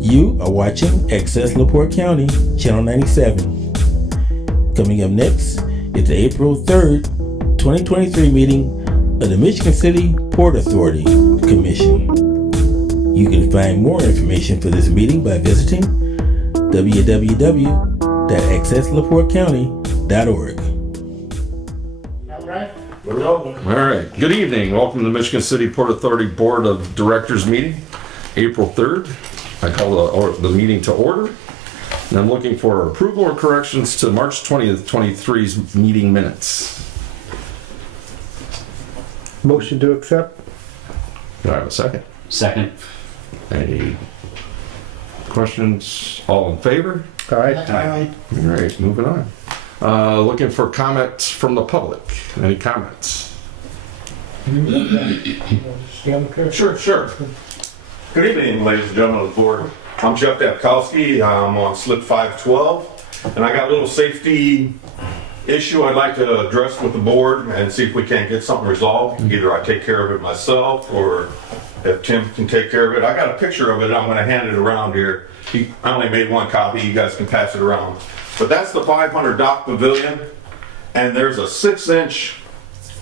You are watching Access LaPorte County, Channel 97. Coming up next is the April 3rd, 2023 meeting of the Michigan City Port Authority Commission. You can find more information for this meeting by visiting www.accesslaportecounty.org. All right. Good evening. Welcome to the Michigan City Port Authority Board of Directors meeting, April 3rd. I call the meeting to order. And I'm looking for approval or corrections to March 20th, 23's meeting minutes. Motion to accept. Do I have a second? Second. Any questions? All in favor? Aye. Aye. All right, moving on. Looking for comments from the public. Any comments? Sure. Good evening, ladies and gentlemen of the board. I'm Jeff Dapkowski. I'm on slip 512, and I got a little safety issue I'd like to address with the board and see if we can't get something resolved. Either I take care of it myself, or if Tim can take care of it. I got a picture of it. I'm going to hand it around here. I only made one copy. You guys can pass it around. But that's the 500 dock pavilion, and there's a 6-inch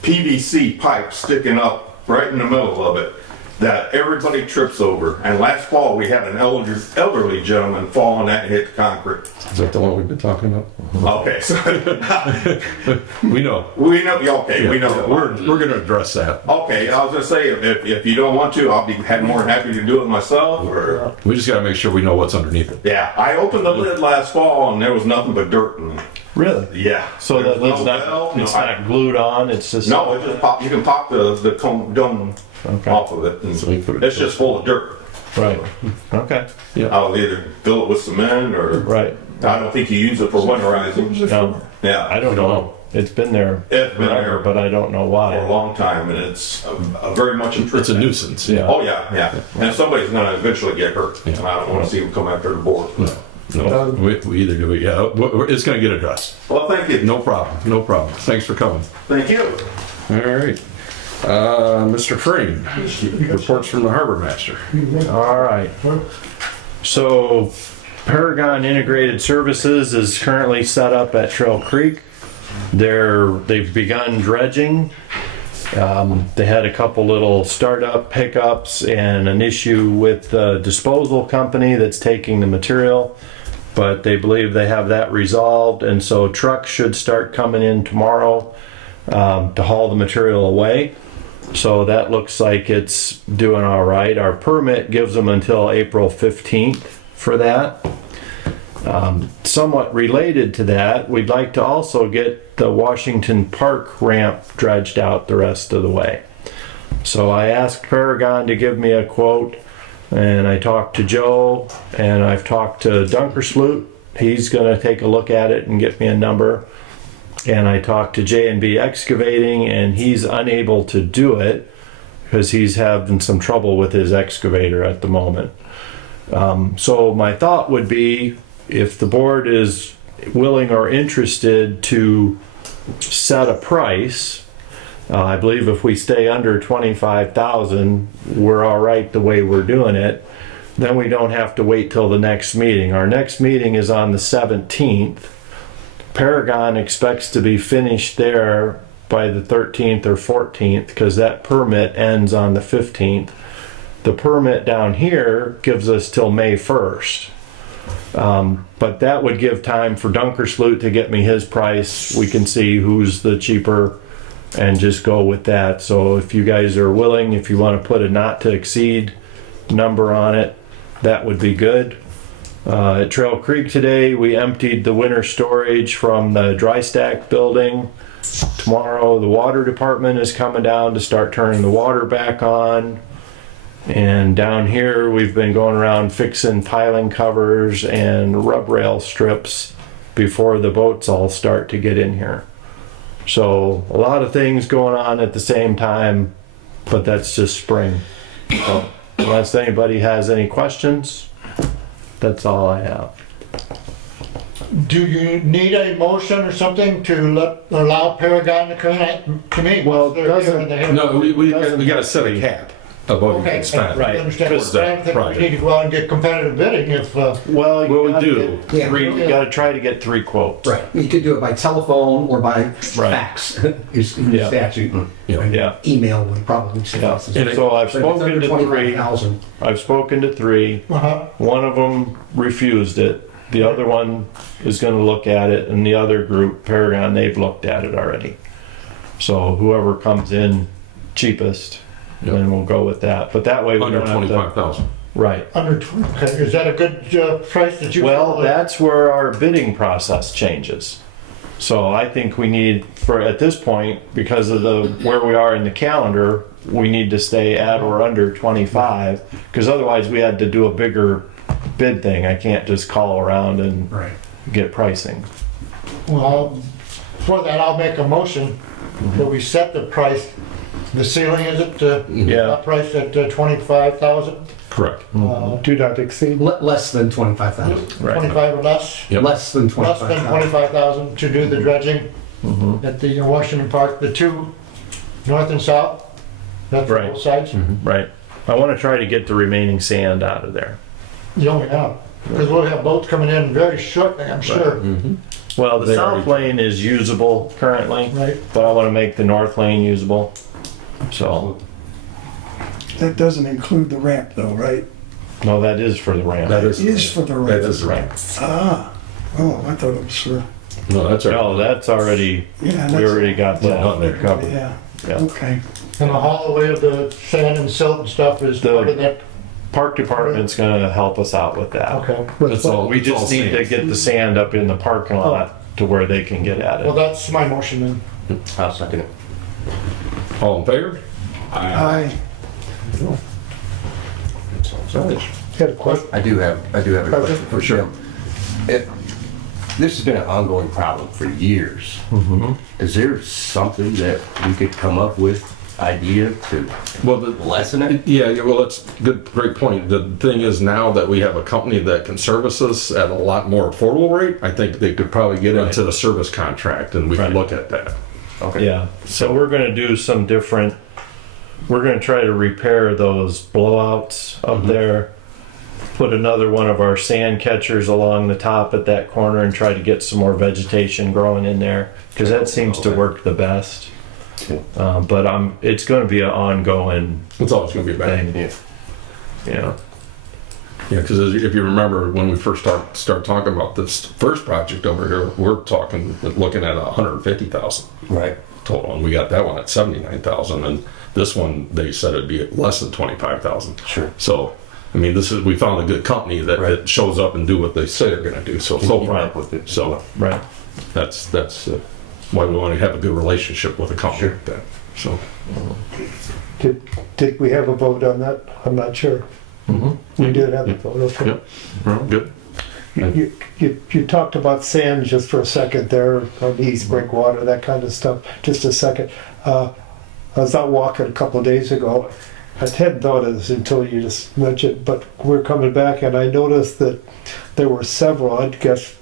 PVC pipe sticking up right in the middle of it that everybody trips over. And last fall we had an elderly gentleman fall on that and hit the concrete. Is that the one we've been talking about? Okay, so We know. Okay, Yeah, we know. We're going to address that. Okay, I was gonna say if you don't want to, I'll be more than happy to do it myself. Or We just got to make sure we know what's underneath it. yeah, I opened the lid last fall and there was nothing but dirt in it. Really? Yeah. So that lid's There's no bell, not, it's no- not glued on, it's just... No, it just pop. You can pop the dome Okay. off of it, and So we put it- it's just full of dirt. Right. Okay. I'll either fill it with cement or Right. I don't think you use it for winterizing. No, Yeah, I don't know. It's been there It's been forever, there but I don't know for a why. long time, and it's a very much It's a intrusive. nuisance. Yeah. Oh yeah. And somebody's gonna eventually get hurt, and I don't want to see them come after the board. No, we either do it. Yeah, it's going to get addressed. Well, thank you. No problem. Thanks for coming. Thank you. All right. Mr. Freen, reports from the Harbor Master. All right. So Paragon Integrated Services is currently set up at Trail Creek. They've begun dredging. They had a couple little startup hiccups and an issue with the disposal company that's taking the material, but they believe they have that resolved, and so trucks should start coming in tomorrow to haul the material away. So that looks like it's doing all right. Our permit gives them until April 15th for that. Somewhat related to that, we'd like to also get the Washington Park ramp dredged out the rest of the way. So I asked Paragon to give me a quote, and I talked to Joe, and I've talked to Dunkersloot. He's going to take a look at it and get me a number. And I talked to J&B Excavating, and he's unable to do it because he's having some trouble with his excavator at the moment. So my thought would be, if the board is willing or interested to set a price, I believe if we stay under 25,000, we're all right the way we're doing it. Then we don't have to wait till the next meeting. Our next meeting is on the 17th. Paragon expects to be finished there by the 13th or 14th because that permit ends on the 15th. The permit down here gives us till May 1st. But that would give time for Dunkersloot to get me his price. We can see who's the cheaper and just go with that. So if you guys are willing, if you want to put a not to exceed number on it, that would be good. At Trail Creek today, we emptied the winter storage from the dry stack building. Tomorrow, the water department is coming down to start turning the water back on. And down here, we've been going around fixing piling covers and rub rail strips before the boats all start to get in here. So a lot of things going on at the same time, but that's just spring. So unless anybody has any questions, that's all I have. Do you need a motion or something to allow Paragon to come in? Well, it doesn't- No, we got to set a cap. of what you Okay, can spend. Right. I understand, Because but I don't think right. we need to go out and get competitive bidding if, Well, Well, you we gotta do. get Yeah. three, you gotta try to get 3 quotes. Right, you could do it by telephone or by Right. fax, is in Yeah. statute. Yeah. Yeah. Email would probably Yeah. suffice. And So I've But if it's spoken under to 3. 25,000, I've spoken to 3. uh-huh, One of them refused it. The other one is gonna look at it, and the other group, Paragon, they've looked at it already. So whoever comes in cheapest, Yep. then we'll go with that. But that way we Under don't have to. 25,000. Right. under 20, okay, is that a good price that you? Well, that's where our bidding process changes. So I think we need, for at this point, because of the where we are in the calendar, we need to stay at or under 25, because otherwise we had to do a bigger bid thing. I can't just call around and right. get pricing. Well, for that, I'll make a motion that we set the price, the ceiling, is it, Yeah. price at 25,000? Correct. Do not exceed. Less than 25,000. Right. 25 or less? Yep. Less than Less than 25,000. 25,000 to do the dredging at the Washington Park, the 2 north and south, that's for Right. both sides? Right. I want to try to get the remaining sand out of there. You only have, because we'll have boats coming in very shortly, I'm sure, Well, the They south already- lane is usable currently, right? but I want to make the north lane usable. So, That doesn't include the ramp though, right? no, that is for the ramp. That It is for the That ramp. is the ramp. Ah, oh, I thought it was for, No, that's No, our. that's already, yeah, we that's, already got Done that there. covered. yeah, Yeah. okay. And the haul away of the sand and silt and stuff is The- part of that, Park department's gonna help us out with that. okay. That's all. We it's all just need to sand. get the sand up in the parking lot to where they can get at Well, it. that's my motion then. I'll second it. All in favor? Aye. Had a question? I do have a question for Jim. This has been an ongoing problem for years. Is there something that we could come up with, idea to Well, lessen it? yeah, well, that's good, great point. The thing is now that we have a company that can service us at a lot more affordable rate, I think they could probably get into the service contract and we Right. can look at that. Okay. Yeah, so we're gonna do some different, we're gonna try to repair those blowouts up there. Put another one of our sand catchers along the top at that corner and try to get some more vegetation growing in there, because that seems to work the best. But it's gonna be an ongoing It's always gonna be bad. thing. Yeah. Yeah, because if you remember when we first start talking about this first project over here, we're looking at 150,000 Right. total, and we got that one at 79,000, and this one they said it'd be less than 25,000. Sure. So, I mean, we found a good company that shows up and do what they say they're going to do. So Keep far, up with it. so Right. that's why we want to have a good relationship with a company Sure. like that. So, Did we have a vote on that? I'm not sure. We did have a vote, okay. Yep. well, good. You talked about sand just for a second there, on the East Breakwater, that kind of stuff, just a second. I was out walking a couple of days ago. I hadn't thought of this until you just mentioned, but we're coming back and I noticed that there were several, I'd guess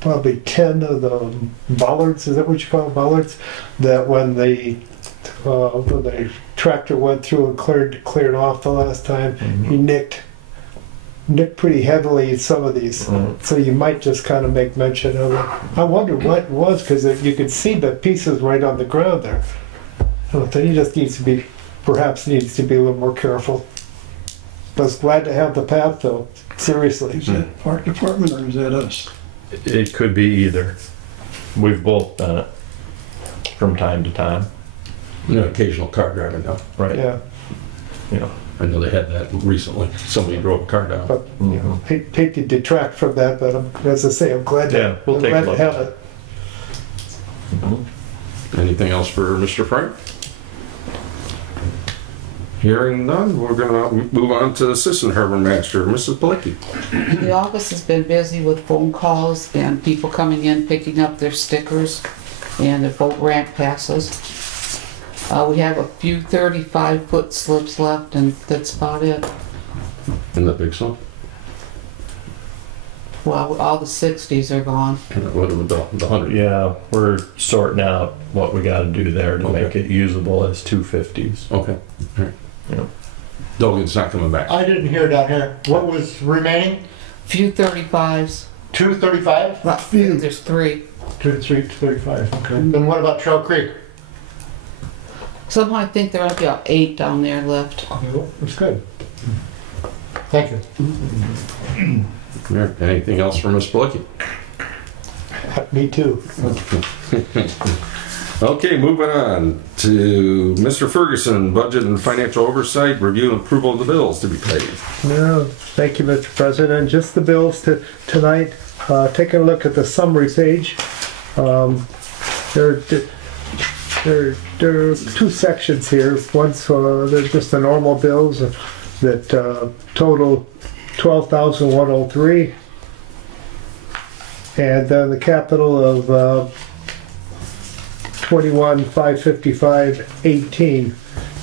probably 10 of the bollards, is that what you call them, bollards? That when the tractor went through and cleared off the last time, he nicked pretty heavily some of these. So you might just kind of make mention of it. I wonder what it was, because you could see the pieces right on the ground there. I think he just perhaps needs to be a little more careful. I was glad to have the path though, seriously. Is that park department or is that us? It could be either. We've both done it from time to time. Occasional car driving down. Right. Yeah, I know they had that recently. Somebody drove a car down. but hate to detract from that, but as I say, I'm glad Yeah, we'll I'm take a glad to look have at it. Anything else for Mr. Frank? Hearing none, we're gonna move on to the Assistant Harbor Master, Mrs. Blicky. The office has been busy with phone calls and people coming in, picking up their stickers and their boat ramp passes. We have a few 35-foot slips left and that's about it. In the big one? Well, all the 60s are gone. What about the 100? Yeah, we're sorting out what we gotta do there to Okay. make it usable as 250s. Okay. All right. Dogan's not coming back. I didn't hear down here. What was remaining? Few 35s. 235? Not few. There's 3. 235, okay. Then what about Trail Creek? Somehow I think there might be about 8 down there left. That's good. Thank you. Yeah, anything else for Ms. Blicky? Me too. Okay, moving on to Mr. Ferguson, budget and financial oversight, review and approval of the bills to be paid. No, thank you, Mr. President. Just the bills tonight. Taking a look at the summary page. There are 2 sections here. One's there's just the normal bills that total $12,103, and then the capital of $21,555.18.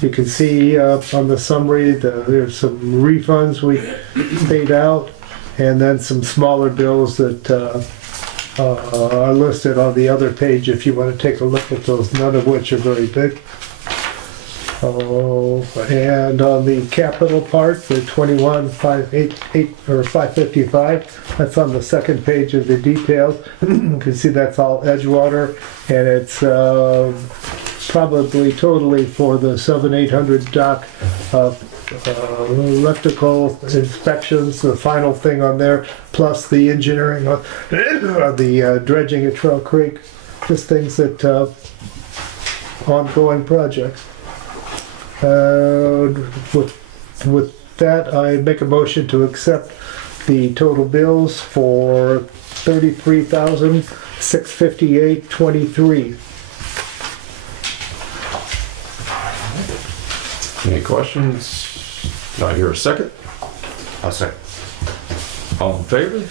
You can see on the summary there's some refunds we paid out, and then some smaller bills that are listed on the other page if you want to take a look at those, none of which are very big. And on the capital part, the 21,588 or 555, that's on the second page of the details. You can see that's all Edgewater, and it's probably totally for the 7,800 dock electrical inspections, the final thing on there, plus the engineering of the dredging at Trail Creek, just things that ongoing projects. With that, I make a motion to accept the total bills for $33,658.23. Any questions? Do I hear a second? I'll second. All in favor?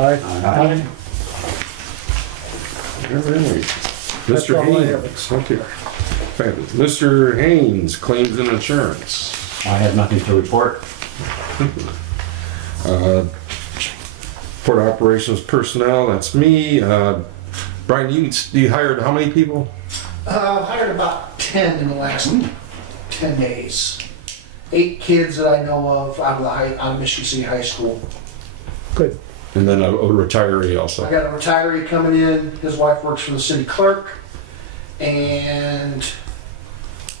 Aye. All right. Mr. all I have. Haynes, thank you. Fabulous. Mr. Haynes, claims and insurance. I have nothing to report. Port operations personnel, that's me. Brian, you hired how many people? I've hired about 10 in the last 10 days. 8 kids that I know of out of Michigan City High School. Good. And then a retiree also. I got a retiree coming in. His wife works for the city clerk. And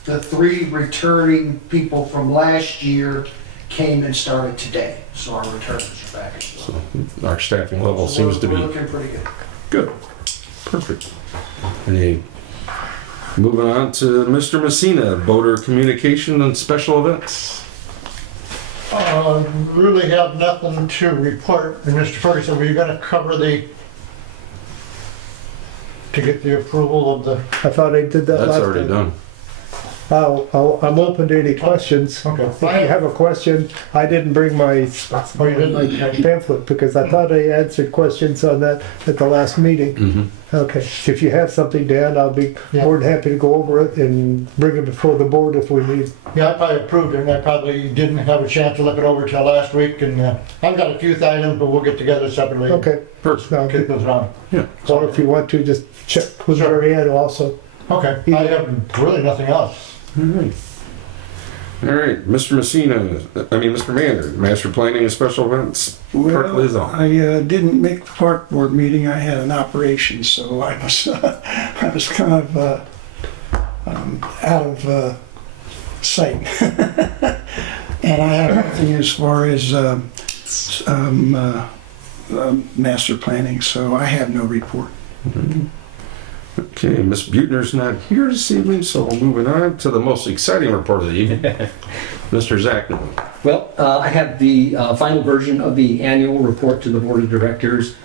the 3 returning people from last year came and started today. So our returners are back. So our staffing level So seems to be we're looking pretty good. good. Perfect. Moving on to Mr. Messina, voter communication and special events. Really have nothing to report. And Mr. Ferguson, were you going to cover to get the approval of the... I thought I did that last That's already time. done. I'm open to any questions. Okay. If you have a question, I didn't bring my pamphlet because I thought I answered questions on that at the last meeting. Mm-hmm. Okay, if you have something, Dan, I'll be more than happy to go over it and bring it before the board if we need. Yeah, I probably approved it, and I probably didn't have a chance to look it over till last week, and I've got a few items, but we'll get together separately. Okay. Perfect. Now, Keep those on. Yeah. or if you want to, just check with Marianne also. Okay, I have really nothing else. All right. All right, Mr. Mr. Mander, Master Planning and Special Events. Park liaison. I didn't make the park board meeting. I had an operation, so I was kind of out of sight. And I have nothing as far as master planning, so I have no report. Mm-hmm. Okay, Ms. Buettner's not here this evening, so moving on to the most exciting report of the evening. Mr. Zachman. Well, I have the final version of the annual report to the Board of Directors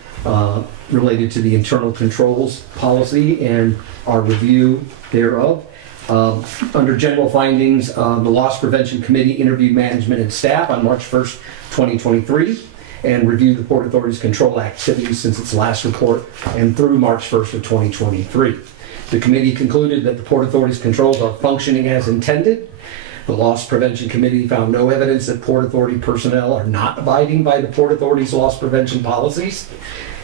related to the internal controls policy and our review thereof. Under general findings, the Loss Prevention Committee interviewed management and staff on March 1st, 2023. And review the Port Authority's control activities since its last report and through March 1st of 2023. The committee concluded that the Port Authority's controls are functioning as intended. The Loss Prevention Committee found no evidence that Port Authority personnel are not abiding by the Port Authority's loss prevention policies.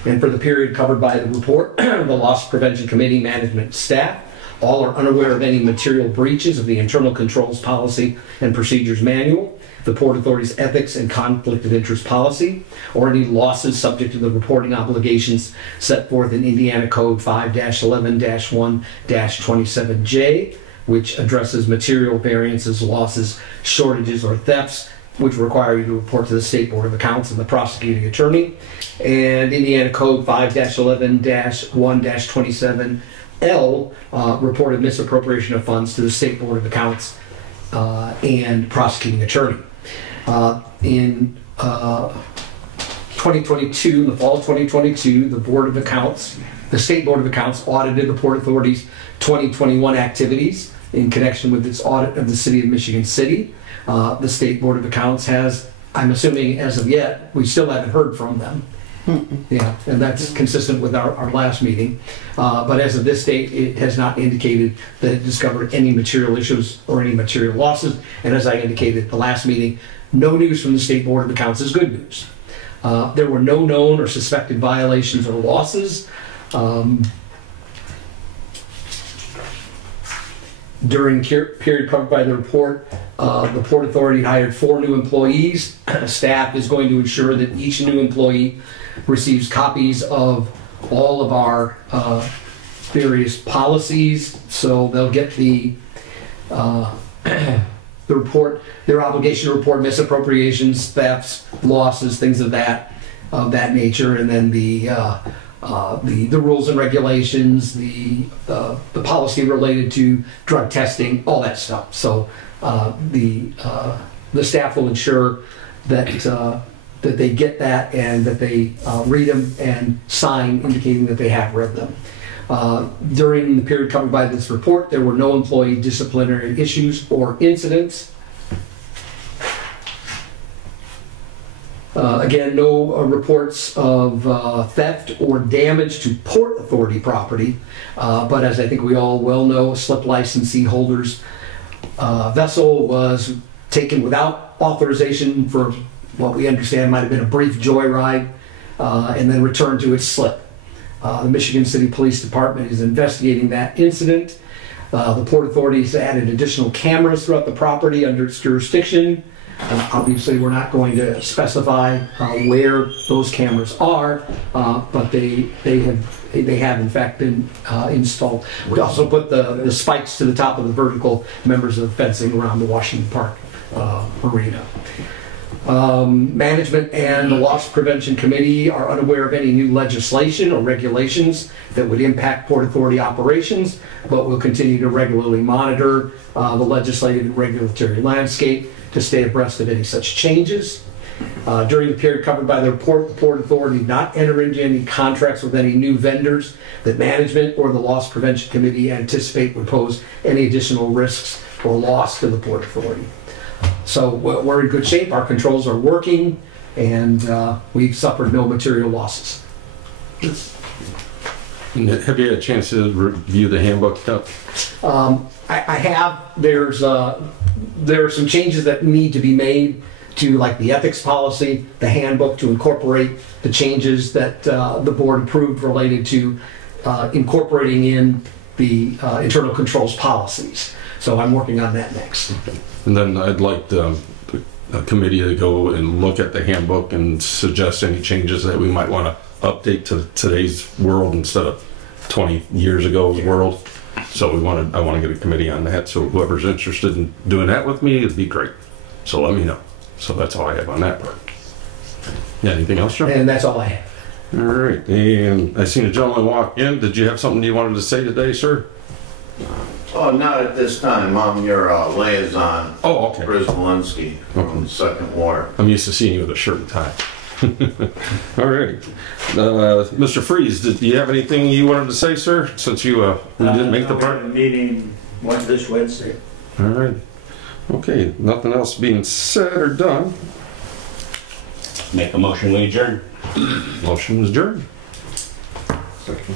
And for the period covered by the report, the Loss Prevention Committee management staff All are unaware of any material breaches of the Internal Controls Policy and Procedures Manual, the Port Authority's Ethics and Conflict of Interest Policy, or any losses subject to the reporting obligations set forth in Indiana Code 5-11-1-27J, which addresses material variances, losses, shortages, or thefts, which require you to report to the State Board of Accounts and the prosecuting attorney, and Indiana Code 5-11-1-27L, reported misappropriation of funds to the State Board of Accounts and prosecuting attorney. In 2022, the fall of 2022, the State Board of Accounts audited the Port Authority's 2021 activities in connection with its audit of the City of Michigan City. The State Board of Accounts has, I'm assuming as of yet, we still haven't heard from them. Yeah, and that's consistent with our last meeting. But as of this date, it has not indicated that it discovered any material issues or any material losses. And as I indicated at the last meeting, no news from the State Board of Accounts is good news. There were no known or suspected violations or losses. During the period covered by the report, the Port Authority hired 4 new employees. Staff is going to ensure that each new employee receives copies of all of our various policies, so they'll get the report, their obligation to report misappropriations, thefts, losses, things of that nature, and then the rules and regulations, the policy related to drug testing, all that stuff. So the staff will ensure that that they get that and that they read them and sign indicating that they have read them. During the period covered by this report, there were no employee disciplinary issues or incidents. Again, no reports of theft or damage to Port Authority property, but as I think we all well know, a slip licensee holder's vessel was taken without authorization for what we understand might have been a brief joyride, and then returned to its slip. The Michigan City Police Department is investigating that incident. The Port Authority has added additional cameras throughout the property under its jurisdiction. Obviously, we're not going to specify where those cameras are, but they have in fact been installed. We also put the spikes to the top of the vertical members of fencing around the Washington Park arena. Management and the Loss Prevention Committee are unaware of any new legislation or regulations that would impact Port Authority operations, but will continue to regularly monitor the legislative and regulatory landscape to stay abreast of any such changes. During the period covered by the report, the Port Authority did not enter into any contracts with any new vendors that management or the Loss Prevention Committee anticipate would pose any additional risks or loss to the Port Authority. So we're in good shape, our controls are working, and we've suffered no material losses. Have you had a chance to review the handbook stuff? I have. There are some changes that need to be made to, like, the ethics policy, the handbook, to incorporate the changes that the board approved related to incorporating in the internal controls policies. So I'm working on that next. And then I'd like the committee to go and look at the handbook and suggest any changes that we might want to update to today's world instead of 20 years ago's world. So I want to get a committee on that. So whoever's interested in doing that with me, it'd be great. So let me know. So that's all I have on that part. Yeah, anything else, Joe? And that's all I have. All right. And I seen a gentleman walk in. Did you have something you wanted to say today, sir? Oh, not at this time. I'm your liaison. Oh, okay. Chris Walensky from the Second Ward. I'm used to seeing you with a shirt and tie. All right. Mr. Freeze, do you have anything you wanted to say, sir, since you didn't make the part? The meeting went this Wednesday. All right. Okay, nothing else being said or done. Make a motion, we adjourn. Motion is adjourned. Second.